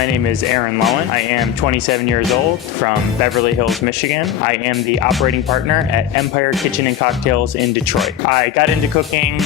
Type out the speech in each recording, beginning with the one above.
My name is Aaron Lowen. I am 27 years old from Beverly Hills, Michigan. I am the operating partner at Empire Kitchen and Cocktails in Detroit. I got into cooking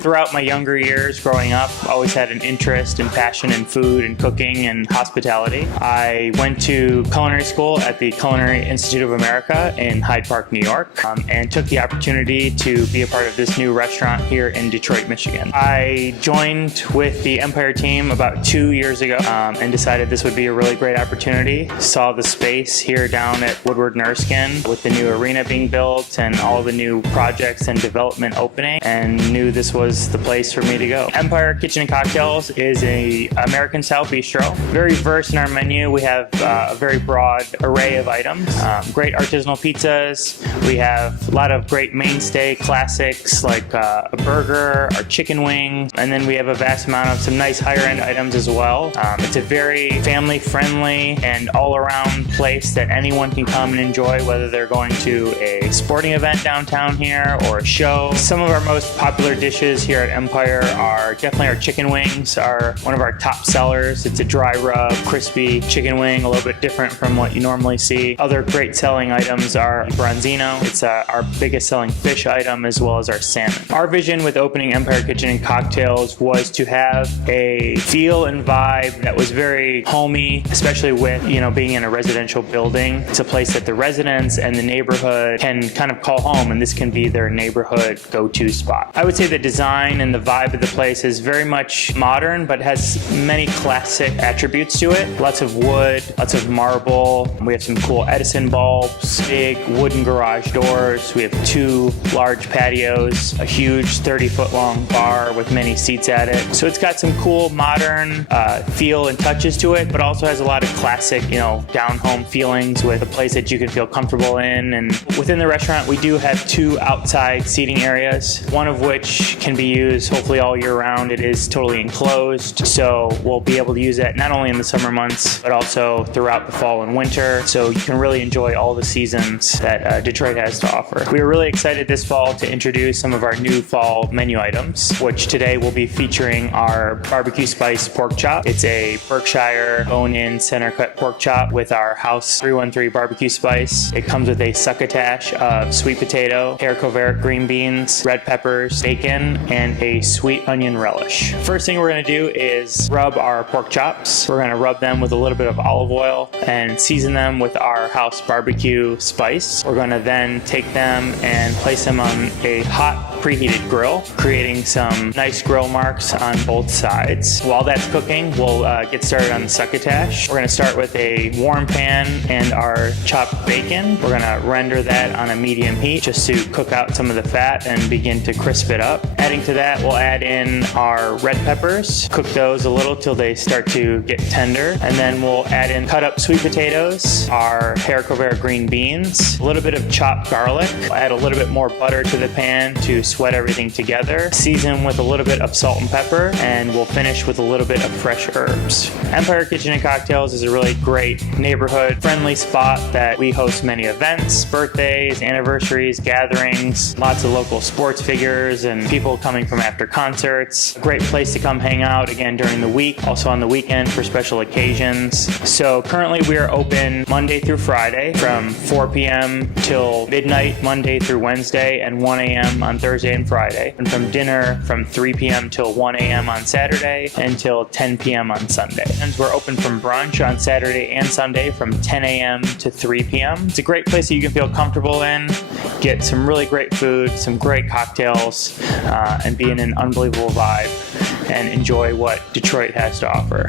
throughout my younger years growing up. Always had an interest and passion in food and cooking and hospitality. I went to culinary school at the Culinary Institute of America in Hyde Park, New York, and took the opportunity to be a part of this new restaurant here in Detroit, Michigan. I joined with the Empire team about 2 years ago and decided this would be a really great opportunity. Saw the space here down at Woodward and Erskine with the new arena being built and all the new projects and development opening, and knew this was the place for me to go. Empire Kitchen and Cocktails is an American-style bistro. Very diverse in our menu. We have a very broad array of items. Great artisanal pizzas. We have a lot of great mainstay classics like a burger, our chicken wing, and then we have a vast amount of some nice higher-end items as well. It's a very family-friendly and all-around place that anyone can come and enjoy, whether they're going to a sporting event downtown here or a show. Some of our most popular dishes here at Empire are definitely our chicken wings, are one of our top sellers. It's a dry rub, crispy chicken wing, a little bit different from what you normally see. Other great selling items are bronzino. It's our biggest selling fish item, as well as our salmon. Our vision with opening Empire Kitchen and Cocktails was to have a feel and vibe that was very homey, especially with, being in a residential building. It's a place that the residents and the neighborhood can kind of call home, and this can be their neighborhood go-to spot. I would say the design and the vibe of the place is very much modern, but has many classic attributes to it. Lots of wood, lots of marble. We have some cool Edison bulbs, big wooden garage doors. We have 2 large patios, a huge 30-foot long bar with many seats at it. So it's got some cool modern feel and touches to it, but also has a lot of classic, down-home feelings with a place that you can feel comfortable in. And within the restaurant, we do have 2 outside seating areas, one of which can be used hopefully all year round. It is totally enclosed, so we'll be able to use it not only in the summer months, but also throughout the fall and winter, so you can really enjoy all the seasons that Detroit has to offer. We are really excited this fall to introduce some of our new fall menu items, which today will be featuring our barbecue spice pork chop. It's a Berkshire bone-in center-cut pork chop with our house 313 barbecue spice. It comes with a succotash of sweet potato, haricot vert green beans, red peppers, bacon, and a sweet onion relish. First thing we're going to do is rub our pork chops. We're going to rub them with a little bit of olive oil and season them with our house barbecue spice. We're going to then take them and place them on a hot preheated grill, creating some nice grill marks on both sides. While that's cooking, we'll get started on the succotash. We're going to start with a warm pan and our chopped bacon. We're going to render that on a medium heat just to cook out some of the fat and begin to crisp it up. Adding to that, we'll add in our red peppers, cook those a little till they start to get tender, and then we'll add in cut up sweet potatoes, our haricot vert green beans, a little bit of chopped garlic. We'll add a little bit more butter to the pan to sweat everything together, season with a little bit of salt and pepper, and we'll finish with a little bit of fresh herbs. Empire Kitchen and Cocktails is a really great neighborhood-friendly spot that we host many events, birthdays, anniversaries, gatherings, lots of local sports figures and people coming from after concerts. A great place to come hang out, again, during the week, also on the weekend for special occasions. So currently we are open Monday through Friday from 4 p.m. till midnight Monday through Wednesday, and 1 a.m. on Thursday and Friday, and from dinner from 3 p.m. till 1 a.m. on Saturday until 10 p.m. on Sunday. And we're open from brunch on Saturday and Sunday from 10 a.m. to 3 p.m. It's a great place that you can feel comfortable in, get some really great food, some great cocktails, and be in an unbelievable vibe and enjoy what Detroit has to offer.